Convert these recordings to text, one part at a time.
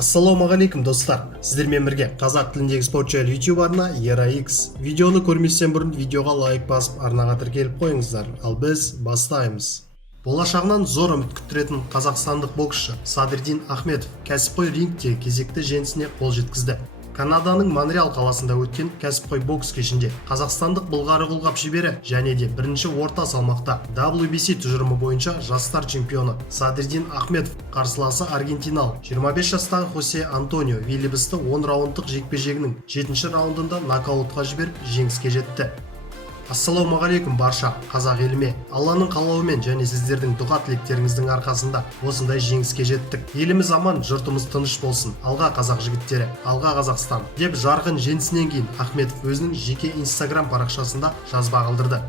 Ассалаумағалейкум достар, сіздермен бірге қазақ тіліндегі спорт жайлы YouTube арна ERA-X. Видеоны көрместен бұрын видеоға лайк басып арнаға тіркеліп қойыңыздар, ал біз бастаймыз. Болашағынан зор үміт күттіретін қазақстандық боксшы Садырдин Ахметов кәсіпқой рингте кезекті жеңісіне қол жеткізді. Канаданың Монреал қаласында өткен кәсіпқой бокс кешінде қазақстандық былғары қолғап шебері және де бірінші орта салмақта WBC тұжырымы бойынша жастар чемпионы Садырдин Ахметов қарсыласы аргентиналық 25 жастағы Хосе Антонио Вильябсты 10 раундтық жекпе-жегінің 7-ші раундында нокаутқа жіберіп жеңіске жетті. Ассалаумағалейкум барша қазақ еліме. Алланың қалауымен және сіздердің дұға тілектеріңіздің арқасында осындай жеңіске жеттік. Еліміз аман, жұртымыз тыныш болсын. Алға қазақ жігіттері, алға Қазақстан деп жарқын жеңісінен кейін Ахметов өзінің жеке Instagram парақшасында жазба қалдырды.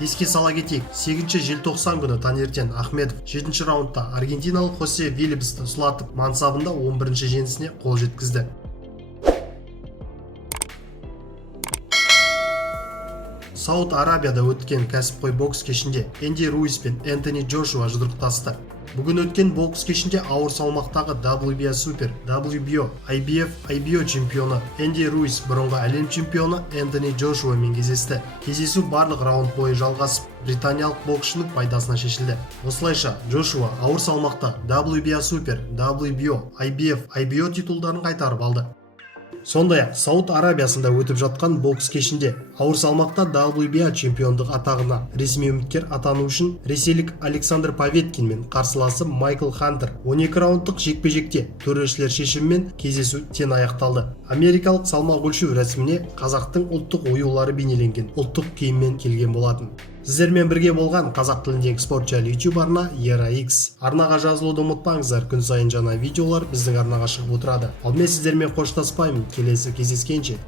Еске сала кетейік, 8 желтоқсан күні таңертең Ахметов 7-ші раундта аргентиналық Хосе Вильябсты сұлатып мансабында 11-ші жеңісіне қол жеткізді. Сауд Арабияда өткен кәсіпқой бокс кешінде Энди Руис пен Энтони Джошуа жұдырықтасты. Бүгін өткен бокс кешінде ауыр салмақтағы WBA Super, WBO, IBO чемпионы Энди Руис бұрынғы әлем чемпионы Энтони Джошуамен кездесті. Кездесу барлық раунд бойы жалғасып, британиялық боксшының пайдасына шешілді. Осылайша Джошуа ауыр салмақта WBA Super, WBO, IBO титулдарын қайтарып алды. Сондай-ақ Сауд Арабиясында өтіп жатқан бокс кешінде ауыр салмақта WBA чемпиондық атағына ресми үміткер атану үшін ресейлік Александр Поветкин мен қарсыласы Майкл Хантер 12 раундтық жекпе-жекте төрешілер шешімімен кездесу тең аяқталды. Америкалық салмақ өлшеу рәсіміне қазақтың ұлттық оюлары бейнеленген ұлттық киіммен келген болатын. Сіздермен бірге болған қазақ тіліндегі спорт жайлы YouTube арна ERA-X. Арнаға жазылуды ұмытпаңыздар, күн сайын жаңа видеолар біздің арнаға шығып отырады. Ал мен сіздермен қоштаспаймын, келесі кездескенше.